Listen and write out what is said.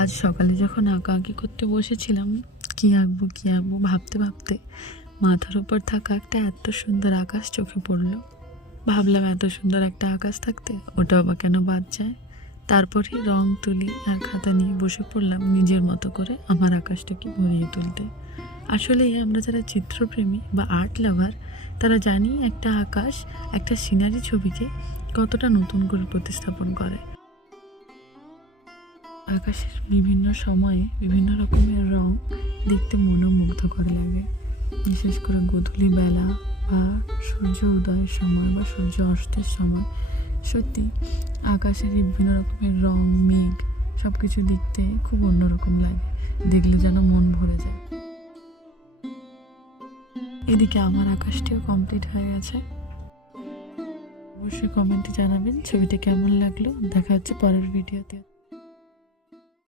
আজ সকালে যখন আঁকাআঁকি করতে বসেছিলাম, কি আঁকবো কি আঁকবো ভাবতে ভাবতে মাথার উপর থাকা একটা এত সুন্দর আকাশ চোখে পড়লো। ভাবলাম এত সুন্দর একটা আকাশ থাকতে ওটা আবার কেন বাদ যায়। তারপরে রং তুলি আর খাতা নিয়ে বসে পড়লাম নিজের মতো করে আমার আকাশটাকে ভরিয়ে তুলতে। আসলে আমরা যারা চিত্রপ্রেমী বা আর্ট লাভার তারা জানি একটা আকাশ একটা সিনারি ছবিকে কতটা নতুন করে প্রতিস্থাপন করে। আকাশের বিভিন্ন সময়ে বিভিন্ন রকমের রং দেখতে মনোমুগ্ধকর লাগে, বিশেষ করে গোধূলি বেলা বা সূর্য উদয়ের সময় বা সূর্য অস্তের সময়। সত্যি আকাশের এই বিভিন্ন রকমের রং মেঘ সব কিছু দেখতে খুব অন্যরকম লাগে, দেখলে যেন মন ভরে যায়। এদিকে আমার আকাশটিও কমপ্লিট হয়ে গেছে। অবশ্যই কমেন্টে জানাবেন ছবিটা কেমন লাগলো। দেখা হচ্ছে পরের ভিডিওতে।